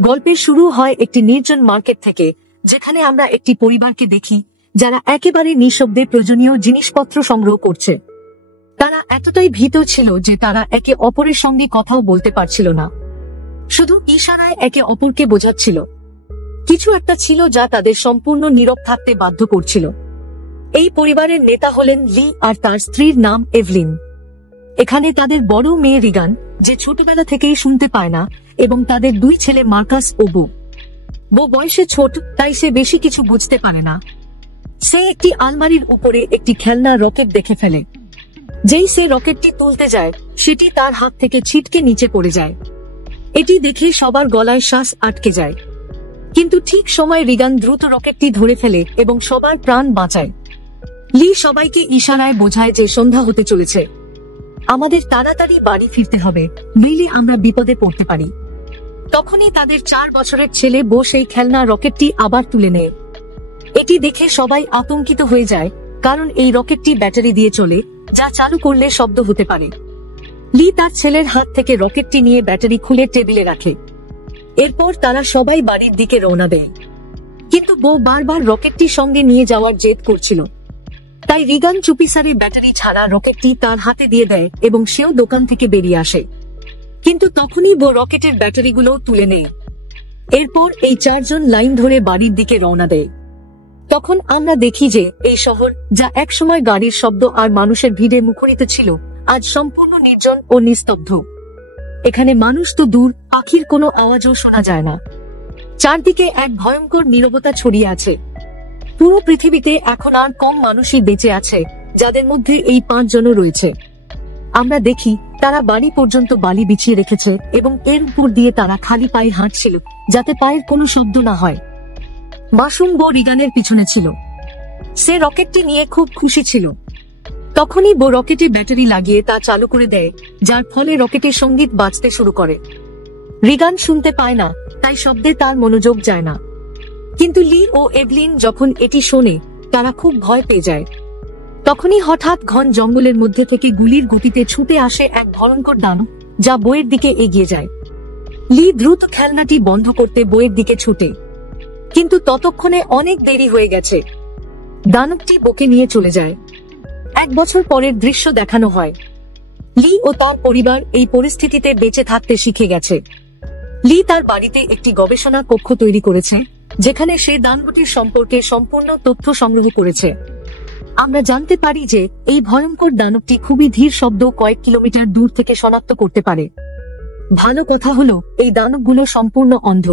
গল্পের শুরু হয় একটি নির্জন মার্কেট থেকে, যেখানে আমরা একটি পরিবারকে দেখি যারা একেবারে নিঃশব্দে প্রয়োজনীয় জিনিসপত্র সংগ্রহ করছে। তারা এতটাই ভীত ছিল যে তারা একে অপরের সঙ্গে কথাও বলতে পারছিল না, শুধু ইশারায় একে অপরকে বোঝাচ্ছিল। কিছু একটা ছিল যা তাদের সম্পূর্ণ নীরব থাকতে বাধ্য করছিল। এই পরিবারের নেতা হলেন লি আর তার স্ত্রীর নাম এভলিন। এখানে তাদের বড় মেয়ে রিগান, যে ছোটবেলা থেকেই শুনতে পায় না, এবং তাদের দুই ছেলে মার্কাস ও বো। বো বয়সে ছোট, তাই সে বেশি কিছু বুঝতে পারে না। সে একটি আলমারির উপরে একটি খেলনা রকেট দেখে ফেলে। যেই সে রকেটটি তুলতে যায়, সেটি তার হাত থেকে ছিটকে নিচে পড়ে যায়। এটি দেখে সবার গলায় শ্বাস আটকে যায়। কিন্তু ঠিক সময় রিগান দ্রুত রকেটটি ধরে ফেলে এবং সবার প্রাণ বাঁচায়। লি সবাইকে ইশারায় বোঝায় যে সন্ধ্যা হতে চলেছে, আমাদের তাড়াতাড়ি বাড়ি ফিরতে হবে, নইলে আমরা বিপদে পড়তে পারি। তখনই তাদের 4 বছরের ছেলে বো সেই খেলনা রকেটটি আবার তুলে নেয়। এটি দেখে সবাই আতঙ্কিত হয়ে যায়, কারণ এই রকেটটি ব্যাটারি দিয়ে চলে, যা চালু করলে শব্দ হতে পারে। লি তার ছেলের হাত থেকে রকেটটি নিয়ে ব্যাটারি খুলে টেবিলে রাখে। এরপর তারা সবাই বাড়ির দিকে রওনা দেয়। কিন্তু বো বারবার রকেটটি সঙ্গে নিয়ে যাওয়ার জেদ করছিল। তাই রিগান চুপিসারে ব্যাটারি ছাড়া রকেটটি তার হাতে দিয়ে দেয় এবং সেও দোকান থেকে বেরিয়ে আসে। কিন্তু তখনই বো রকেটের ব্যাটারিগুলো তুলে নেয়। এরপর এই 4 জন লাইন ধরে বাড়ির দিকে রওনা দেয়। তখন আমরা দেখি যে এই শহর, যা একসময় গাড়ির শব্দ আর মানুষের ভিড়ে মুখরিত ছিল, আজ সম্পূর্ণ নির্জন ও নিস্তব্ধ। এখানে মানুষ তো দূর, পাখির কোনো আওয়াজও শোনা যায় না। চারদিকে এক ভয়ঙ্কর নীরবতা ছড়িয়ে আছে। পুরো পৃথিবীতে এখন আর কম মানুষই বেঁচে আছে, যাদের মধ্যে এই 5 জনও রয়েছে। আমরা দেখি তারা বাড়ি পর্যন্ত বালি বিছিয়ে রেখেছে এবং এর উপর দিয়ে তারা খালি পায়ে হাঁটছিল, যাতে পায়ের কোনো শব্দ না হয়। মাসুম বো রিগানের পিছনে ছিল। সে রকেটটি নিয়ে খুব খুশি ছিল। তখনই বো রকেটে ব্যাটারি লাগিয়ে তা চালু করে দেয়, যার ফলে রকেটের সঙ্গীত বাজতে শুরু করে। রিগান শুনতে পায় না, তাই শব্দে তার মনোযোগ যায় না। কিন্তু লি ও এভলিন যখন এটি শোনে, তারা খুব ভয় পেয়ে যায়। তখনই হঠাৎ ঘন জঙ্গলের মধ্যে থেকে গুলির গতিতে ছুটে আসে এক ভয়ঙ্কর দানব, যা বইয়ের দিকে এগিয়ে যায়। লি দ্রুত খেলনাটি বন্ধ করতে বইয়ের দিকে ছুটে, কিন্তু ততক্ষণে অনেক দেরি হয়ে গেছে। দানবটি বোকে নিয়ে চলে যায়। 1 বছর পরের দৃশ্য দেখানো হয়। লি ও তার পরিবার এই পরিস্থিতিতে বেঁচে থাকতে শিখে গেছে। লি তার বাড়িতে একটি গবেষণা কক্ষ তৈরি করেছে, যেখানে সে দানবটির সম্পর্কে সম্পূর্ণ তথ্য সংগ্রহ করেছে। আমরা জানতে পারি যে এই ভয়ঙ্কর দানবটি খুবই ধীর শব্দ কয়েক কিলোমিটার দূর থেকে শনাক্ত করতে পারে। ভালো কথা হলো, এই দানবগুলো সম্পূর্ণ অন্ধ,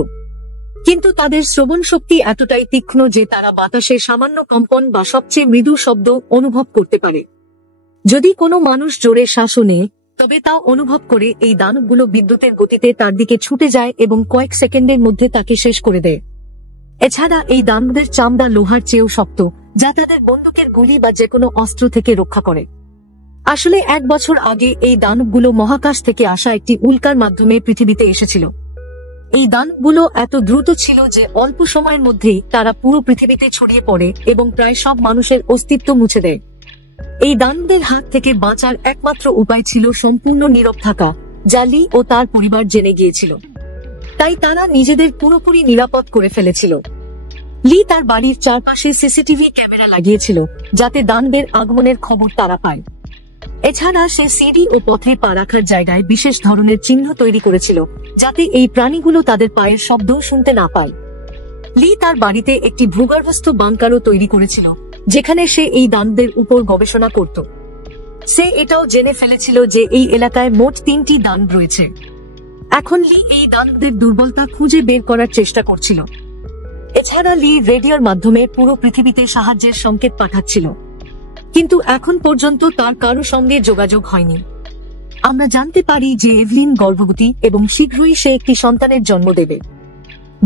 কিন্তু তাদের শ্রবণ শক্তি এতটাই তীক্ষ্ণ যে তারা বাতাসে সামান্য কম্পন বা সবচেয়ে মৃদু শব্দ অনুভব করতে পারে। যদি কোনো মানুষ জোরে শ্বাসও নেয়, তবে তাও অনুভব করে এই দানবগুলো বিদ্যুতের গতিতে তার দিকে ছুটে যায় এবং কয়েক সেকেন্ডের মধ্যে তাকে শেষ করে দেয়। এছাড়া এই দানবদের চামড়া লোহার চেয়েও শক্ত, যা তাদের বন্দুকের গুলি বা যেকোনো অস্ত্র থেকে রক্ষা করে। আসলে 1 বছর আগে এই দানবগুলো মহাকাশ থেকে আসা একটি উল্কার মাধ্যমে পৃথিবীতে এসেছিল। এই দানবগুলো এত দ্রুত ছিল যে অল্প সময়ের মধ্যেই তারা পুরো পৃথিবীতে ছড়িয়ে পড়ে এবং প্রায় সব মানুষের অস্তিত্ব মুছে দেয়। এই দানবদের হাত থেকে বাঁচার একমাত্র উপায় ছিল সম্পূর্ণ নীরব থাকা, যা লি ও তার পরিবার জেনে গিয়েছিল। তাই তারা নিজেদের পুরোপুরি নিরাপদ করে ফেলেছিল। লি তার বাড়ির চারপাশে সিসিটিভি ক্যামেরা লাগিয়েছিল, যাতে দানবের আগমনের খবর তারা পায়। এছাড়া সে সিঁড়ি ও পথে পা রাখার জায়গায় বিশেষ ধরনের চিহ্ন তৈরি করেছিল, যাতে এই প্রাণীগুলো তাদের পায়ের শব্দ শুনতে না পায়। লি তার বাড়িতে একটি ভূগর্ভস্থ বাংকারও তৈরি করেছিল, যেখানে সে এই দানবদের উপর গবেষণা করত। সে এটাও জেনে ফেলেছিল যে এই এলাকায় মোট 3টি দানব রয়েছে। এখন লি এই দানবদের দুর্বলতা খুঁজে বের করার চেষ্টা করছিল। এছাড়া লি রেডিওর মাধ্যমে পুরো পৃথিবীতে সাহায্যের সংকেত পাঠাচ্ছিল, কিন্তু এখন পর্যন্ত তার কারো সঙ্গে যোগাযোগ হয়নি। আমরা জানতে পারি যে এভলিন গর্ভবতী এবং শীঘ্রই সে একটি সন্তানের জন্ম দেবে।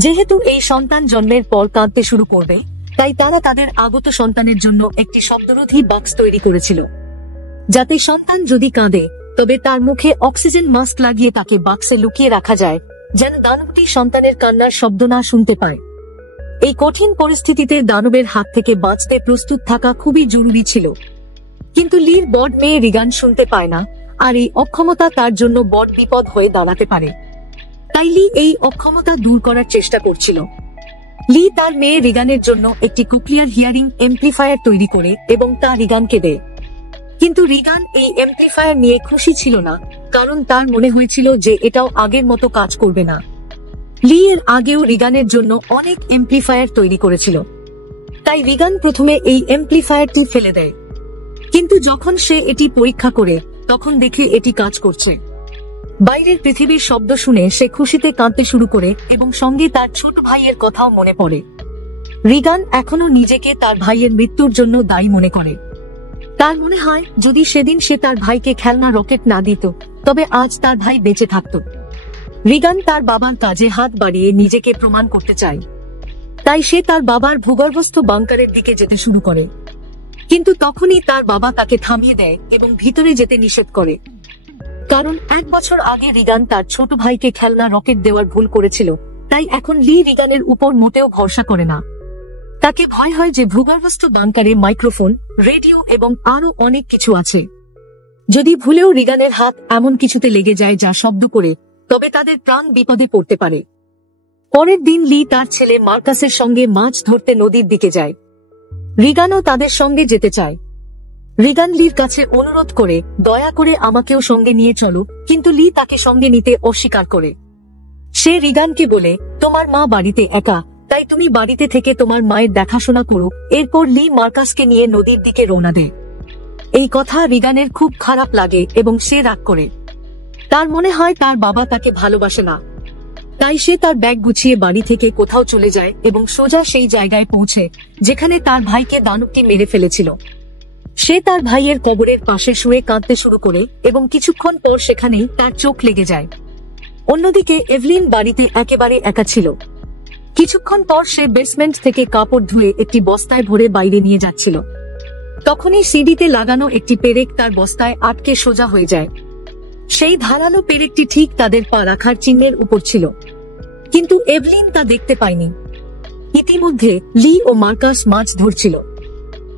যেহেতু এই সন্তান জন্মের পর কাঁদতে শুরু করবে, তাই তারা তাদের আগত সন্তানের জন্য একটি শব্দরোধী বক্স তৈরি করেছিল, যাতে সন্তান যদি কাঁদে তবে তার মুখে অক্সিজেন মাস্ক লাগিয়ে তাকে বাক্সে লুকিয়ে রাখা যায়, যেন দানবটি সন্তানের কান্নার শব্দ না শুনতে পায়। এই কঠিন পরিস্থিতিতে দানবের হাত থেকে বাঁচতে প্রস্তুত থাকা খুবই জরুরি ছিল। কিন্তু লির বড় মেয়ে রিগান শুনতে পায় না, আর এই অক্ষমতা তার জন্য বড় বিপদ হয়ে দাঁড়াতে পারে। তাই লি এই অক্ষমতা দূর করার চেষ্টা করছিল। লি তার মেয়ে রিগানের জন্য একটি কুকলিয়ার হিয়ারিং এমপ্লিফায়ার তৈরি করে এবং তা রিগানকে দেয়। কিন্তু রিগান এই এমপ্লিফায়ার নিয়ে খুশি ছিল না, কারণ তার মনে হয়েছিল যে এটাও আগের মতো কাজ করবে না। লি এর আগেও রিগানের জন্য অনেক এমপ্লিফায়ার তৈরি করেছিল, তাই রিগান প্রথমে এই এমপ্লিফায়ারটি ফেলে দেয়। কিন্তু যখন সে এটি পরীক্ষা করে তখন দেখে এটি কাজ করছে। বাইরের পৃথিবীর শব্দ শুনে সে খুশিতে কাঁদতে শুরু করে এবং সঙ্গে তার ছোট ভাইয়ের কথাও মনে পড়ে। রিগান এখনো নিজেকে তার ভাইয়ের মৃত্যুর জন্য দায়ী মনে করে। তার মনে হয় যদি সেদিন সে তার ভাইকে খেলনা রকেট না দিত তবে আজ তার ভাই বেঁচে থাকত। রিগান তার বাবার কাজে হাত বাড়িয়ে নিজেকে প্রমাণ করতে চায়, তাই সে তার বাবার ভূগর্ভস্থ বাংকারের দিকে যেতে শুরু করে। কিন্তু তখনই তার বাবা তাকে থামিয়ে দেয় এবং ভিতরে যেতে নিষেধ করে, কারণ 1 বছর আগে রিগান তার ছোট ভাইকে খেলনা রকেট দেওয়ার ভুল করেছিল। তাই এখন লি রিগানের উপর মোটেও ভরসা করে না। তাকে ভয় হয় যে ভূগর্ভস্থ বাংকারে মাইক্রোফোন, রেডিও এবং আরো অনেক কিছু আছে। যদি ভুলেও রিগানের হাত এমন কিছুতে লেগে যায় যা শব্দ করে, তবে তাদের প্রাণ বিপদে পড়তে পারে। পরের দিন লি তার ছেলে মার্কাসের সঙ্গে মাছ ধরতে নদীর দিকে যায়। রিগানও তাদের সঙ্গে যেতে চায়। রিগান লির কাছে অনুরোধ করে, দয়া করে আমাকেও সঙ্গে নিয়ে চলো, কিন্তু লি তাকে সঙ্গে নিতে অস্বীকার করে। সে রিগানকে বলে, তোমার মা বাড়িতে একা, তাই তুমি বাড়িতে থেকে তোমার মায়ের দেখাশোনা করো। এরপর লি মার্কাসকে নিয়ে নদীর দিকে রওনা দেয়। এই কথা রিগানের খুব খারাপ লাগে এবং সে রাগ করে। তার মনে হয় তার বাবা তাকে ভালোবাসে না। তাই সে তার ব্যাগ গুছিয়ে বাড়ি থেকে কোথাও চলে যায় এবং সোজা সেই জায়গায় পৌঁছে যেখানে তার ভাইকে দানবটি মেরে ফেলেছিল। সে তার ভাইয়ের কবরের পাশে শুয়ে কাঁদতে শুরু করে এবং কিছুক্ষণ পর সেখানেই তার চোখ লেগে যায়। অন্যদিকে এভলিন বাড়িতে একেবারে একা ছিল। কিছুক্ষণ পর সে বেসমেন্ট থেকে কাপড় ধুয়ে একটি বস্তায় ভরে বাইরে নিয়ে যাচ্ছিল। তখনই সিঁড়িতে লাগানো একটি পেরেক তার বস্তায় আটকে সোজা হয়ে যায়। সেই ধারালো পেরেকটি ঠিক তাদের পা রাখার চিহ্নের উপর ছিল, কিন্তু এভলিন তা দেখতে পায়নি। ইতিমধ্যে লি ও মার্কাস মাছ ধরছিল।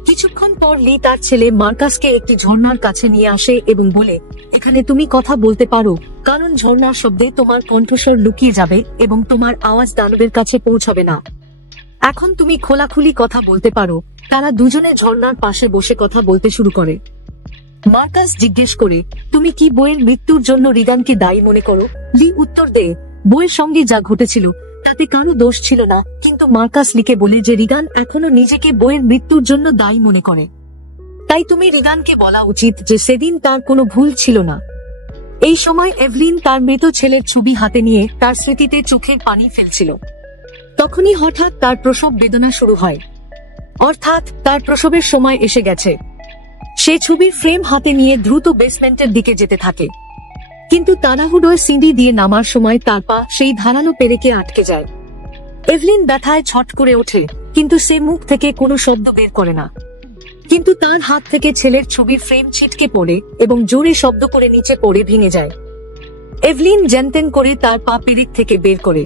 কিছুক্ষণ পর লি তার ছেলে মার্কাসকে একটি ঝর্ণার কাছে নিয়ে আসে এবং বলে, এখানে তুমি কথা বলতে পারো, কারণ ঝর্ণার শব্দে তোমার কণ্ঠস্বর লুকিয়ে যাবে এবং তোমার আওয়াজ দানবের কাছে পৌঁছাবে না। এখন তুমি খোলাখুলি কথা বলতে পারো। তারা দুজনে ঝর্ণার পাশে বসে কথা বলতে শুরু করে। মার্কাস জিজ্ঞেস করে, তুমি কি বইয়ের মৃত্যুর জন্য রিগানকে দায়ী মনে করো? লি উত্তর দেয়, বইয়ের সঙ্গে যা ঘটেছিল তাতে কারো দোষ ছিল না, কিন্তু মার্কাস লিকে বলে যে রিগান এখনো নিজেকে বইয়ের মৃত্যুর জন্য দায়ী মনে করে। তাই তুমি রিগানকে বলা উচিত যে সেদিন তার কোনো ভুল ছিল না। এই সময় এভলিন তার মৃত ছেলের ছবি হাতে নিয়ে তার স্মৃতিতে চোখের পানি ফেলছিল। তখনই হঠাৎ তার প্রসব বেদনা শুরু হয়, অর্থাৎ তার প্রসবের সময় এসে গেছে। সে ছবির ফ্রেম হাতে নিয়ে দ্রুত বেসমেন্টের দিকে যেতে থাকে, কিন্তু তাড়াহুড়োয় সিঁড়ি দিয়ে নামার সময় তার পা সেই ধারালো পেরেকে আটকে যায়। এভলিন ব্যথায় ছট করে ওঠে, কিন্তু সে মুখ থেকে কোনো শব্দ বের করে না। কিন্তু তার হাত থেকে ছেলের ছবির ফ্রেম ছিটকে পড়ে এবং জোরে শব্দ করে নিচে পড়ে ভেঙে যায়। এভলিন জ্যানতেন করে তার পা পেরেক থেকে বের করে।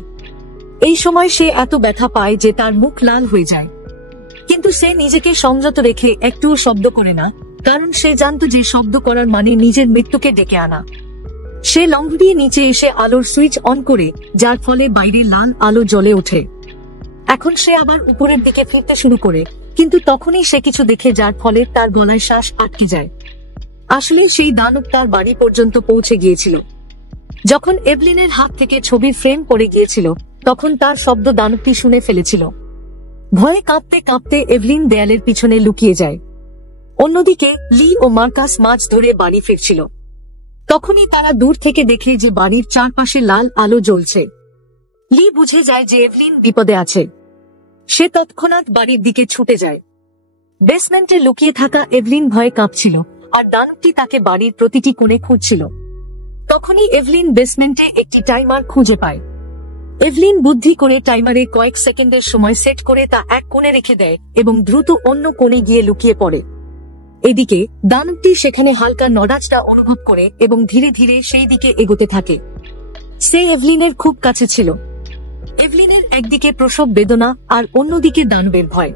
এই সময় সে এত ব্যথা পায় যে তার মুখ লাল হয়ে যায়, কিন্তু সে নিজেকে সংযত রেখে একটুও শব্দ করে না, কারণ সে জানত যে শব্দ করার মানে নিজের মৃত্যুকে ডেকে আনা। সে লং দিয়ে নিচে এসে আলোর সুইচ অন করে, যার ফলে বাইরে লাল আলো জ্বলে ওঠে। এখন সে আবার উপরের দিকে ফিরতে শুরু করে, কিন্তু তখনই সে কিছু দেখে যার ফলে তার গলায় শ্বাস আটকে যায়। আসলে সেই দানব তার বাড়ি পর্যন্ত পৌঁছে গিয়েছিল। যখন এভলিনের হাত থেকে ছবির ফ্রেম পড়ে গিয়েছিল, তখন তার শব্দ দানবটি শুনে ফেলেছিল। ভয়ে কাঁপতে কাঁপতে এভলিন দেয়ালের পিছনে লুকিয়ে যায়। অন্যদিকে লি ও মার্কাস মাছ ধরে বাড়ি ফিরছিল। তখনই তারা দূর থেকে দেখে যে বাড়ির চারপাশে লাল আলো জ্বলছে। লি বুঝে যায় যে এভলিন বিপদে আছে। সে তৎক্ষণাৎ বাড়ির দিকে ছুটে যায়। বেসমেন্টে লুকিয়ে থাকা এভলিন ভয়ে কাঁপছিল, আর দানবটি তাকে বাড়ির প্রতিটি কোণে খুঁজছিল। তখনই এভলিন বেসমেন্টে একটি টাইমার খুঁজে পায়। এভলিন বুদ্ধি করে টাইমারে কয়েক সেকেন্ডের সময় সেট করে তা এক কোণে রেখে দেয় এবং দ্রুত অন্য কোণে গিয়ে লুকিয়ে পড়ে। এদিকে দানবটি সেখানে হালকা নড়াচড়া অনুভব করে এবং ধীরে ধীরে সেই দিকে এগোতে থাকে। সে এভলিনের খুব কাছে ছিল। এভলিনের একদিকে প্রসব বেদনা আর অন্যদিকে দানবের ভয়,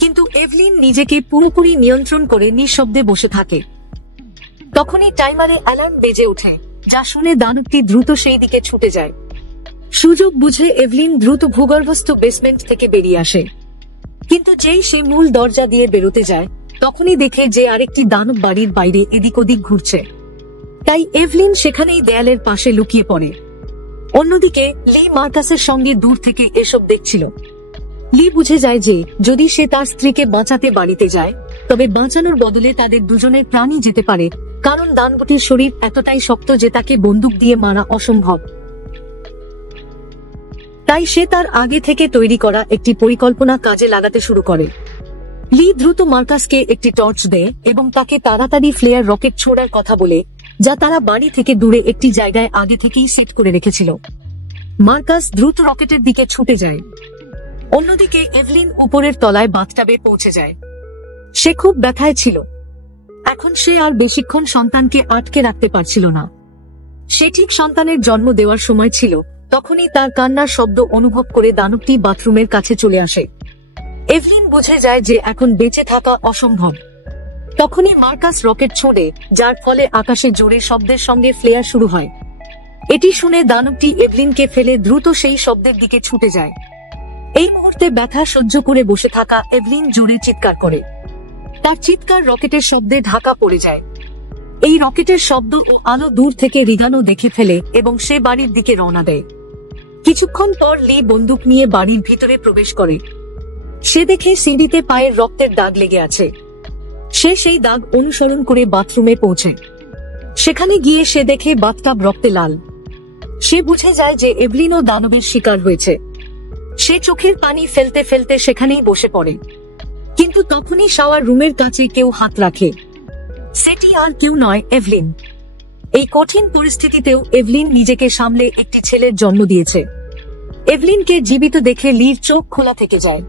কিন্তু এভলিন নিজেকে পুরোপুরি নিয়ন্ত্রণ করে নিঃশব্দে বসে থাকে। তখনই টাইমারে অ্যালার্ম বেজে ওঠে, যা শুনে দানবটি দ্রুত সেই দিকে ছুটে যায়। সুযোগ বুঝে এভলিন দ্রুত ভূগর্ভস্থ বেসমেন্ট থেকে বেরিয়ে আসে, কিন্তু যেই সে মূল দরজা দিয়ে বেরোতে যায় তখনই দেখে যে আরেকটি দানব বাড়ির বাইরে এদিক ওদিক ঘুরছে। তাই এভলিন সেখানেই দেয়ালের পাশে লুকিয়ে পড়ে। অন্যদিকে লি মার্কাসের সঙ্গে দূর থেকে এসব দেখছিল। লি বুঝে যায় যে যদি সে তার স্ত্রীকে বাঁচাতে বাড়িতে যায় তবে বাঁচানোর বদলে তাদের দুজনের প্রাণই যেতে পারে, কারণ দানবটির শরীর এতটাই শক্ত যে তাকে বন্দুক দিয়ে মারা অসম্ভব। তাই সে তার আগে থেকে তৈরি করা একটি পরিকল্পনা কাজে লাগাতে শুরু করে। লি দ্রুত মার্কাসকে একটি টর্চ দেয় এবং তাকে তাড়াতাড়ি ফ্লেয়ার রকেট ছোড়ার কথা বলে, যা তারা বাড়ি থেকে দূরে একটি জায়গায় আগে থেকেই সেট করে রেখেছিল। মার্কাস দ্রুত রকেটের দিকে ছুটে যায়। অন্যদিকে এভলিন উপরের তলায় বাথটাবে পৌঁছে যায়। সে খুব ব্যথায় ছিল। এখন সে আর বেশিক্ষণ সন্তানকে আটকে রাখতে পারছিল না। সে ঠিক সন্তানের জন্ম দেওয়ার সময় ছিল, তখনই তার কান্নার শব্দ অনুভব করে দানবটি বাথরুমের কাছে চলে আসে। এভলিন বুঝে যায় যে এখন বেঁচে থাকা অসম্ভব। তখনই মার্কাস রকেট ছোড়ে, যার ফলে আকাশে জোরে শব্দের সঙ্গে ফ্লেয়ার শুরু হয়। এটি শুনে দানবটি এভলিনকে ফেলে দ্রুত সেই শব্দের দিকে ছুটে যায়। এই মুহূর্তে ব্যথা সহ্য করে বসে থাকা এভলিন জোরে চিৎকার করে। তার চিৎকার রকেটের শব্দে ঢাকা পড়ে যায়। এই রকেটের শব্দ ও আলো দূর থেকে রিগানও দেখে ফেলে এবং সে বাড়ির দিকে রওনা দেয়। কিছুক্ষণ পর লি বন্দুক নিয়ে বাড়ির ভিতরে প্রবেশ করে। সে দেখে সিঁড়িতে পায়ের রক্তের দাগ লেগে আছে। সে সেই দাগ অনুসরণ করে বাথরুমে পৌঁছে। সেখানে গিয়ে সে দেখে বাথটাব রক্তে লাল। সে বুঝে যায় যে এভলিনও দানবের শিকার হয়েছে। সে চোখের পানি ফেলতে ফেলতে সেখানেই বসে পড়ে, কিন্তু তখনই শাওয়ার রুমের কাছে কেউ হাত রাখে। সেটি আর কেউ নয়, এভলিন। এই কঠিন পরিস্থিতিতেও এভলিন নিজেকে সামলে একটি ছেলের জন্ম দিয়েছে। এভলিনকে জীবিত দেখে লির চোখ খোলা থেকে যায়।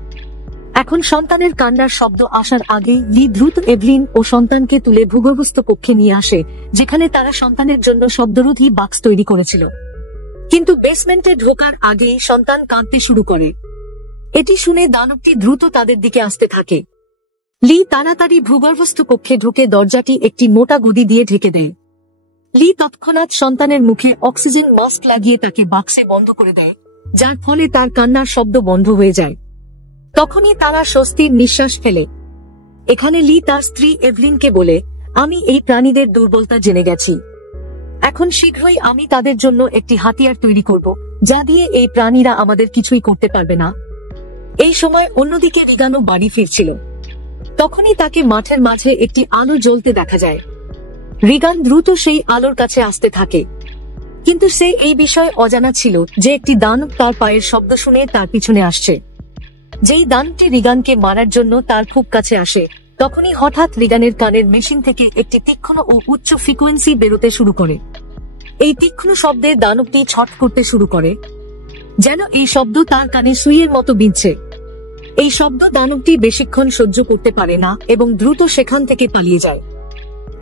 এখন সন্তানের কান্নার শব্দ আসার আগেই লি দ্রুত এভলিন ও সন্তানকে তুলে ভূগর্ভস্থ কক্ষে নিয়ে আসে, যেখানে তারা সন্তানের জন্য শব্দরোধী বাক্স তৈরি করেছিল। কিন্তু বেসমেন্টে ঢোকার আগেই সন্তান কাঁদতে শুরু করে। এটি শুনে দানবটি দ্রুত তাদের দিকে আসতে থাকে। লি তাড়াতাড়ি ভূগর্ভস্থ কক্ষে ঢুকে দরজাটি একটি মোটা গদি দিয়ে ঢেকে দেয়। লি তৎক্ষণাৎ সন্তানের মুখে অক্সিজেন মাস্ক লাগিয়ে তাকে বাক্সে বন্ধ করে দেয়, যার ফলে তার কান্নার শব্দ বন্ধ হয়ে যায়। তখনই তারা স্বস্তির নিঃশ্বাস ফেলে। এখানে লি তার স্ত্রী এভলিনকে বলে, আমি এই প্রাণীদের দুর্বলতা জেনে গেছি। এখন শীঘ্রই আমি তাদের জন্য একটি হাতিয়ার তৈরি করব, যা দিয়ে এই প্রাণীরা আমাদের কিছুই করতে পারবে না। এই সময় অন্যদিকে রিগানও বাড়ি ফিরছিল। তখনই তাকে মাঠের মাঝে একটি আলো জ্বলতে দেখা যায়। রিগান দ্রুত সেই আলোর কাছে আসতে থাকে, কিন্তু সে এই বিষয়ে অজানা ছিল যে একটি দানব তার পায়ের শব্দ শুনে তার পিছনে আসছে। যেই দানবটি রিগানকে মারার জন্য তার খুব কাছে আসে, তখনই হঠাৎ রিগানের কানের মেশিন থেকে একটি তীক্ষ্ণ ও উচ্চ ফ্রিকোয়েন্সি বেরোতে শুরু করে। এই তীক্ষ্ণ শব্দে দানবটি ছট করতে শুরু করে, যেন এই শব্দ তার কানে সুইয়ের মতো বিঁধছে। এই শব্দ দানবটি বেশিক্ষণ সহ্য করতে পারে না এবং দ্রুত সেখান থেকে পালিয়ে যায়।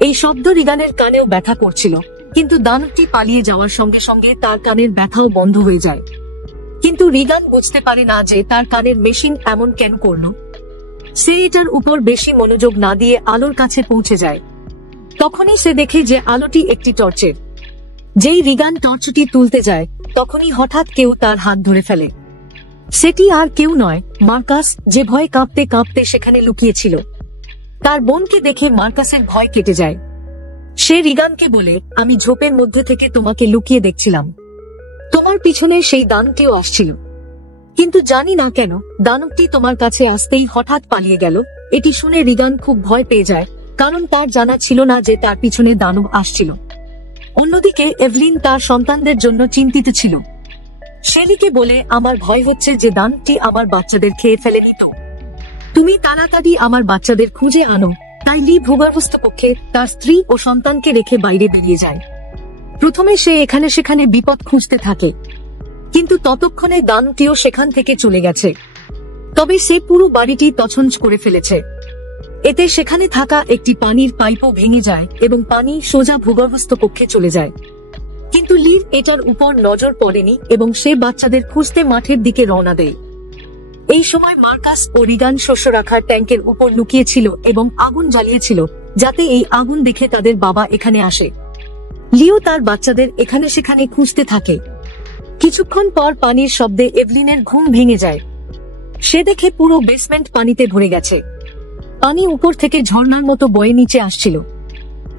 এই শব্দ রিগানের কানেও ব্যথা করছিল, কিন্তু দানবটি পালিয়ে যাওয়ার সঙ্গে সঙ্গে তার কানের ব্যথাও বন্ধ হয়ে যায়। কিন্তু রিগান বুঝতে পারে না যে তার কানের মেশিন এমন কেন করল। সে এটার উপর বেশি মনোযোগ না দিয়ে আলোর কাছে পৌঁছে যায়। তখনই সে দেখে যে আলোটি একটি টর্চের। যেই রিগান টর্চটি তুলতে যায়, তখনই হঠাৎ কেউ তার হাত ধরে ফেলে। সেটি আর কেউ নয়, মার্কাস, যে ভয়ে কাঁপতে কাঁপতে সেখানে লুকিয়েছিল। তার বোনকে দেখে মার্কাসের ভয় কেটে যায়। সে রিগানকে বলে, আমি ঝোপের মধ্যে থেকে তোমাকে লুকিয়ে দেখছিলাম। তোমার পিছনে সেই দানবটিও আসছিল, কিন্তু জানি না কেন দানবটি তোমার কাছে আসতেই হঠাৎ পালিয়ে গেল। এটি শুনে রিগান খুব ভয় পেয়ে যায়, কারণ তার জানা ছিল না যে তার পিছনে দানব আসছিল। অন্যদিকে এভলিন তার সন্তানদের জন্য চিন্তিত ছিল। শেলিকে বলে, আমার ভয় হচ্ছে যে দানবটি আমার বাচ্চাদের খেয়ে ফেলে নিত। তুমি তাড়াতাড়ি আমার বাচ্চাদের খুঁজে আনো। তাই লি ভূগর্ভস্থ কক্ষে তার স্ত্রী ও সন্তানকে রেখে বাইরে বেরিয়ে যায়। প্রথমে সে এখানে সেখানে বিপদ খুঁজতে থাকে, কিন্তু ততক্ষণে দানবটিও সেখান থেকে চলে গেছে। তবে সে পুরো বাড়িটি তছনছ করে ফেলেছে। এতে সেখানে থাকা একটি পানির পাইপও ভেঙে যায় এবং পানি সোজা ভূগর্ভস্থ কক্ষে চলে যায়। কিন্তু লির এটার উপর নজর পড়েনি এবং সে বাচ্চাদের খুঁজতে মাঠের দিকে রওনা দেয়। এই সময় মার্কাস ও রিগান শস্য রাখার ট্যাঙ্কের উপর লুকিয়েছিল এবং আগুন জ্বালিয়েছিল, যাতে এই আগুন দেখে তাদের বাবা এখানে আসে। লিও তার বাচ্চাদের এখানে সেখানে খুঁজতে থাকে। কিছুক্ষণ পর পানির শব্দে এভলিনের ঘুম ভেঙে যায়। সে দেখে পুরো বেসমেন্ট পানিতে ভরে গেছে। পানি উপর থেকে ঝর্ণার মতো বয়ে নিচে আসছিল।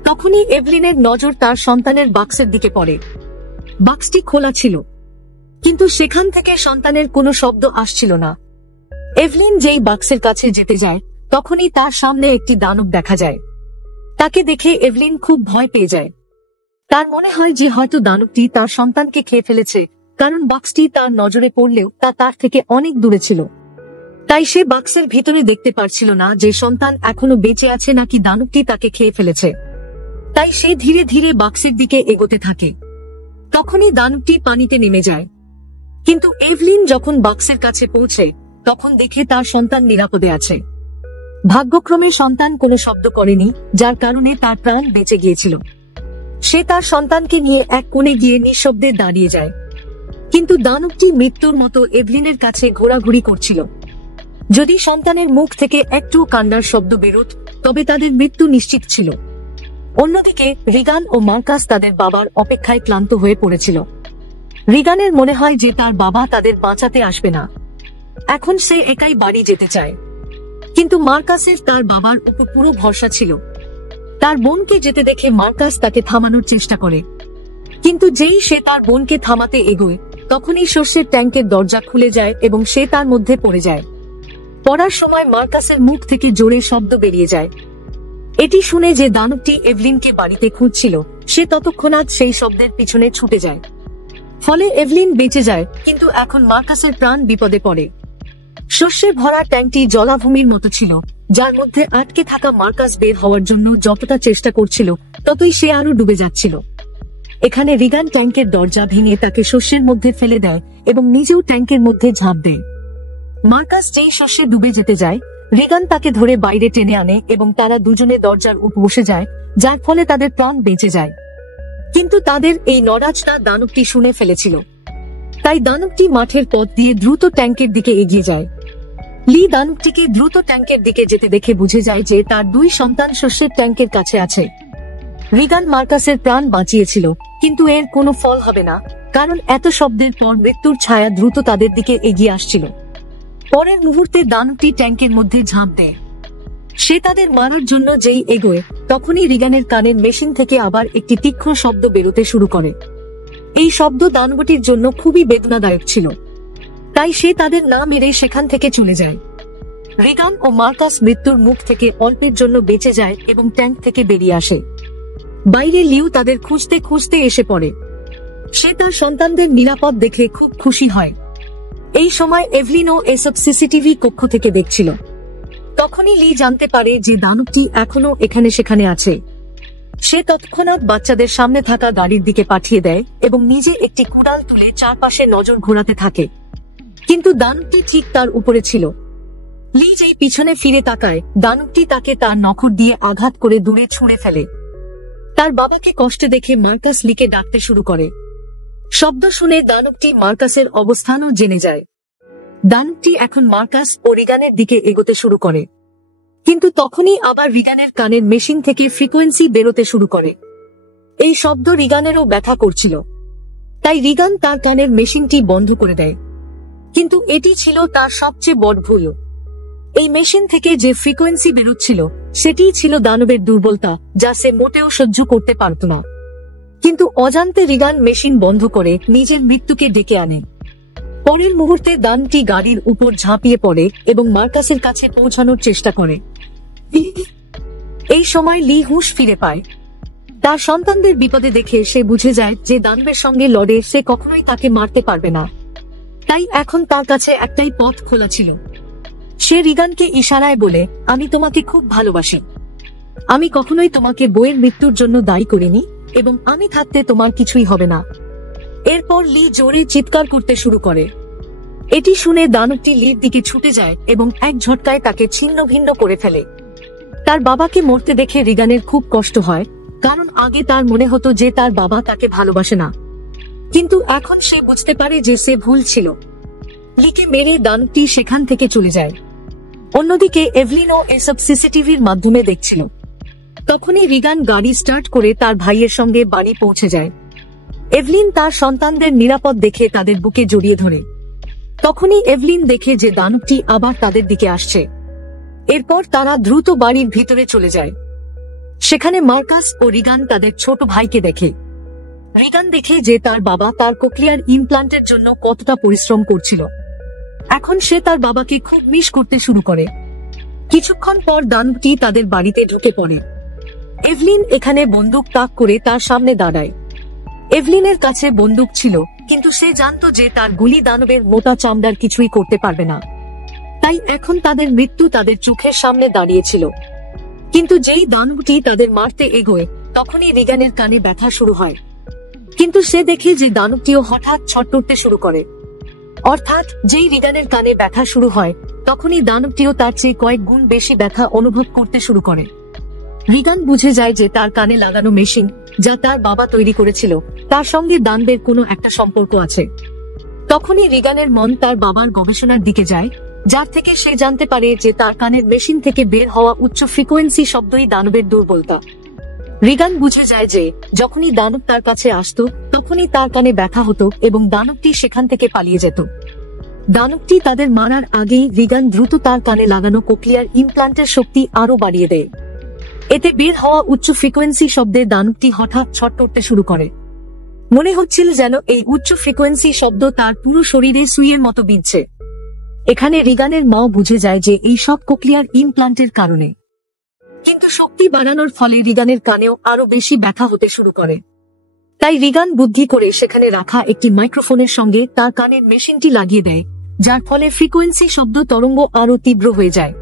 তখনই এভলিনের নজর তার সন্তানের বাক্সের দিকে পড়ে। বাক্সটি খোলা ছিল, কিন্তু সেখান থেকে সন্তানের কোনো শব্দ আসছিল না। এভলিন যেই বাক্সের কাছে যেতে যায়, তখনই তার সামনে একটি দানব দেখা যায়। তাকে দেখে এভলিন খুব ভয় পেয়ে যায়। তার মনে হয় যে হয়তো দানবটি তার সন্তানকে খেয়ে ফেলেছে, কারণ বাক্সটি তার নজরে পড়লেও তা তার থেকে অনেক দূরে ছিল। তাই সে বাক্সের ভিতরে দেখতে পারছিল না যে সন্তান এখনো বেঁচে আছে নাকি দানবটি তাকে খেয়ে ফেলেছে। তাই সে ধীরে ধীরে বাক্সের দিকে এগোতে থাকে। তখনই দানবটি পানিতে নেমে যায়। কিন্তু এভলিন যখন বাক্সের কাছে পৌঁছে, তখন দেখে তার সন্তান নিরাপদে আছে। ভাগ্যক্রমে সন্তান কোনো শব্দ করেনি, যার কারণে তার প্রাণ বেঁচে গিয়েছিল। সে তার সন্তানকে নিয়ে এক কোণে গিয়ে নিঃশব্দে দাঁড়িয়ে যায়। কিন্তু দানবটি মৃত্যুর মতো এভলিনের কাছে ঘোরাঘুরি করছিল। যদি সন্তানের মুখ থেকে একটু কান্নার শব্দ বেরোত, তবে তাদের মৃত্যু নিশ্চিত ছিল। অন্যদিকে রিগান ও মার্কাস তাদের বাবার অপেক্ষায় ক্লান্ত হয়ে পড়েছিল। রিগানের মনে হয় যে তার বাবা তাদের বাঁচাতে আসবে না। এখন সে একাই বাড়ি যেতে চায়। কিন্তু মার্কাসের তার বাবার উপর পুরো ভরসা ছিল। তার বোনকে যেতে দেখে মার্কাস তাকে থামানোর চেষ্টা করে। কিন্তু যেই সে তার বোনকে থামাতে এগোয়, তখনই সর্ষের ট্যাঙ্কের দরজা খুলে যায় এবং সে তার মধ্যে পড়ে যায়। পড়ার সময় মার্কাসের মুখ থেকে জোরে শব্দ বেরিয়ে যায়। এটি শুনে যে দানবটি এভলিনকে বাড়িতে খুঁজছিল, সে তৎক্ষণাৎ সেই শব্দের পিছনে ছুটে যায়। ফলে এভলিন বেঁচে যায়, কিন্তু এখন মার্কাসের প্রাণ বিপদে পড়ে। শস্যে ভরা ট্যাঙ্কটি জলাভূমির মতো ছিল, যার মধ্যে আটকে থাকা মার্কাস বের হওয়ার জন্য যতটা চেষ্টা করছিল, ততই সে আরো ডুবে যাচ্ছিল। এখানে রিগান ট্যাঙ্কের দরজা ভেঙে তাকে শস্যের মধ্যে ফেলে দেয় এবং নিজেও ট্যাঙ্কের মধ্যে ঝাঁপ দেয়। মার্কাস যেই শস্যে ডুবে যেতে যায়, রিগান তাকে ধরে বাইরে টেনে আনে এবং তারা দুজনে দরজার উপর বসে যায়, যার ফলে তাদের প্রাণ বেঁচে যায়। কিন্তু তাদের এই নড়াচড়া দানবটি শুনে ফেলেছিল। তাই দানবটি মাঠের পথ দিয়ে দ্রুত ট্যাঙ্কের দিকে এগিয়ে যায়। লি দানবটিকে দ্রুত ট্যাঙ্কের দিকে যেতে দেখে বুঝে যায় যে তার দুই সন্তান শস্যের ট্যাঙ্কের কাছে আছে। রিগান মার্কাসের প্রাণ বাঁচিয়েছিল, কিন্তু এর কোনো ফল হবে না, কারণ এত শব্দের পর মৃত্যুর ছায়া দ্রুত তাদের দিকে এগিয়ে আসছিল। পরের মুহূর্তে দানবটি ট্যাঙ্কের মধ্যে ঝাঁপ দেয়। সে তাদের মারার জন্য যেই এগোয়, তখনই রিগানের কানের মেশিন থেকে আবার একটি তীক্ষ্ণ শব্দ বেরোতে শুরু করে। এই শব্দ দানবটির জন্য খুবই বেদনাদায়ক ছিল। তাই সে তাদের না মেরে সেখান থেকে চলে যায়। রিগান ও মার্কাস মৃত্যুর মুখ থেকে অল্পের জন্য বেঁচে যায় এবং ট্যাঙ্ক থেকে বেরিয়ে আসে। বাইরে লিউ তাদের খুঁজতে খুঁজতে এসে পড়ে। সে তার সন্তানদের নিরাপদ দেখে খুব খুশি হয়। এই সময় এভলিনও এসব সিসিটিভি কক্ষ থেকে দেখছিল। তখনই লি জানতে পারে যে দানবটি এখনো এখানে সেখানে আছে। সে তৎক্ষণাৎ বাচ্চাদের সামনে থাকা গাড়ির দিকে পাঠিয়ে দেয় এবং নিজে একটি কুড়াল তুলে চারপাশে নজর ঘোরাতে থাকে। কিন্তু দানবটি ঠিক তার উপরে ছিল। লি যেই পিছনে ফিরে তাকায়, দানবটি তাকে তার নখর দিয়ে আঘাত করে দূরে ছুঁড়ে ফেলে। তার বাবাকে কষ্টে দেখে মার্কাস লিকে ডাকতে শুরু করে। শব্দ শুনে দানবটি মার্কাসের অবস্থানও জেনে যায়। দানবটি এখন মার্কাস ও রিগানের দিকে এগোতে শুরু করে। কিন্তু তখনই আবার রিগানের কানের মেশিন থেকে ফ্রিকোয়েন্সি বেরোতে শুরু করে। এই শব্দ রিগানেরও ব্যথা করছিল। তাই রিগান তার কানের মেশিনটি বন্ধ করে দেয়। কিন্তু এটি ছিল তার সবচেয়ে বড় ভুল। এই মেশিন থেকে যে ফ্রিকোয়েন্সি বেরোচ্ছিল, সেটিই ছিল দানবের দুর্বলতা, যা সে মোটেও সহ্য করতে পারত না। কিন্তু অজান্তে রিগান মেশিন বন্ধ করে নিজের মৃত্যুকে ডেকে আনে। পরের মুহূর্তে দানবটি গাড়ির উপর ঝাঁপিয়ে পড়ে এবং মার্কাসের কাছে পৌঁছানোর চেষ্টা করে। এই সময় লি হুঁশ ফিরে পায়। তার সন্তানদের বিপদে দেখে সে বুঝে যায় যে দানবের সঙ্গে লড়ে সে কখনোই তাকে মারতে পারবে না। তাই এখন তার কাছে একটাই পথ খোলা ছিল। সে রিগানকে ইশারায় বলে, আমি তোমাকে খুব ভালোবাসি। আমি কখনোই তোমাকে বইয়ের মৃত্যুর জন্য দায়ী করিনি এবং আমি থাকতে তোমার কিছুই হবে না। এরপর লি জোরে চিৎকার করতে শুরু করে। এটি শুনে দানবটি লির দিকে ছুটে যায় এবং এক ঝটকায় তাকে ছিন্ন ভিন্ন করে ফেলে। তার বাবাকে মরতে দেখে রিগানের খুব কষ্ট হয়, কারণ আগে তার মনে হতো যে তার বাবা তাকে ভালোবাসে না। কিন্তু এখন সে বুঝতে পারে যে সে ভুল ছিল। লিকে মেরে দানবটি সেখান থেকে চলে যায়। অন্যদিকে এভলিনও এসব সিসিটিভির মাধ্যমে দেখছিল। তখনই রিগান গাড়ি স্টার্ট করে তার ভাইয়ের সঙ্গে বাড়ি পৌঁছে যায়। এভলিন তার সন্তানদের নিরাপদ দেখে তাদের বুকে জড়িয়ে ধরে। তখনই এভলিন দেখে যে দানবটি আবার তাদের দিকে আসছে। এরপর তারা দ্রুত বাড়ির ভিতরে চলে যায়। সেখানে মার্কাস ও রিগান তাদের ছোট ভাইকে দেখে। রিগান দেখে যে তার বাবা তার কোক্লিয়ার ইমপ্লান্টের জন্য কতটা পরিশ্রম করছিল। এখন সে তার বাবাকে খুব মিস করতে শুরু করে। কিছুক্ষণ পর দানবটি তাদের বাড়িতে ঢুকে পড়ে। এভলিন এখানে বন্দুক তাক করে তার সামনে দাঁড়ায়। এভলিনের কাছে বন্দুক ছিল, কিন্তু সে জানতো যে তার গুলি দানবের মোটা চামড়ার কিছুই করতে পারবে না। তাই এখন তাদের মৃত্যু তাদের চোখের সামনে দাঁড়িয়েছিল। কিন্তু যেই দানবটি তাদের মারতে এগোয়, তখনই রিগানের কানে ব্যথা শুরু হয়। কিন্তু সে দেখে যে দানবটিও হঠাৎ ছটফটাতে শুরু করে। অর্থাৎ যেই রিগানের কানে ব্যথা শুরু হয়, তখনই দানবটিও তার চেয়ে কয়েক গুণ বেশি ব্যথা অনুভব করতে শুরু করে। রিগান বুঝে যায় যে তার কানে লাগানো মেশিন, যা তার বাবা তৈরি করেছিল, তার সঙ্গে দানবের কোনো একটা সম্পর্ক আছে। তখনই রিগানের মন তার বাবার গবেষণার দিকে যায়, যার থেকে সে জানতে পারে যে তার কানের মেশিন থেকে বের হওয়া উচ্চ ফ্রিকোয়েন্সি শব্দই দানবের দুর্বলতা। রিগান বুঝে যায় যে যখনই দানব তার কাছে আসতো, তখনই তার কানে ব্যথা হতো এবং দানবটি সেখান থেকে পালিয়ে যেত। দানবটি তাদের মারার আগেই রিগান দ্রুত তার কানে লাগানো কোক্লিয়ার ইমপ্লান্টের শক্তি আরো বাড়িয়ে দেয়। এতে বের হওয়া উচ্চ ফ্রিকোয়েন্সি শব্দে দানবটি হঠাৎ ছটফটাতে শুরু করে। মনে হচ্ছিল যেন এই উচ্চ ফ্রিকোয়েন্সি শব্দ তার পুরো শরীরে সুইয়ের মতো বিঁধছে। এখানে রিগানের মাও বুঝে যায় যে এই সব কোক্লিয়ার ইমপ্লান্টের কারণে। কিন্তু শক্তি বাড়ানোর ফলে রিগানের কানেও আরো বেশি ব্যথা হতে শুরু করে। তাই রিগান বুদ্ধি করে সেখানে রাখা একটি মাইক্রোফোনের সঙ্গে তার কানের মেশিনটি লাগিয়ে দেয়, যার ফলে ফ্রিকোয়েন্সি শব্দ তরঙ্গ আরো তীব্র হয়ে যায়।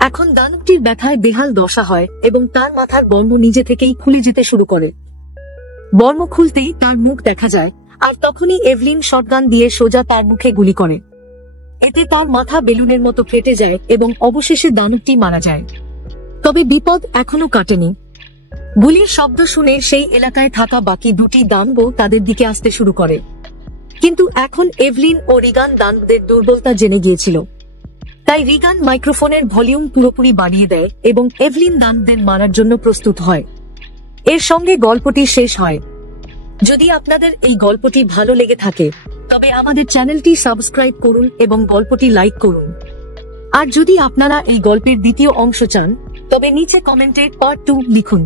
এখন দানবটির ব্যথায় বেহাল দশা হয় এবং তার মাথার বর্ম নিজে থেকেই খুলে যেতে শুরু করে। বর্ম খুলতেই তার মুখ দেখা যায়, আর তখনই এভলিন শটগান দিয়ে সোজা তার মুখে গুলি করে। এতে তার মাথা বেলুনের মতো ফেটে যায় এবং অবশেষে দানবটি মারা যায়। তবে বিপদ এখনো কাটেনি। গুলির শব্দ শুনে সেই এলাকায় থাকা বাকি দুটি দানবও তাদের দিকে আসতে শুরু করে। কিন্তু এখন এভলিন ও রিগান দানবদের দুর্বলতা জেনে গিয়েছিল। তাই রিগান মাইক্রোফোনের ভলিউম পুরোপুরি বাড়িয়ে দেয় এবং এভলিন দানবদের মারার জন্য প্রস্তুত হয়। এর সঙ্গে গল্পটি শেষ হয়। যদি আপনাদের এই গল্পটি ভালো লেগে থাকে, তবে আমাদের চ্যানেলটি সাবস্ক্রাইব করুন এবং গল্পটি লাইক করুন। আর যদি আপনারা এই গল্পের দ্বিতীয় অংশ চান, তবে নিচে কমেন্টে পার্ট 2 লিখুন।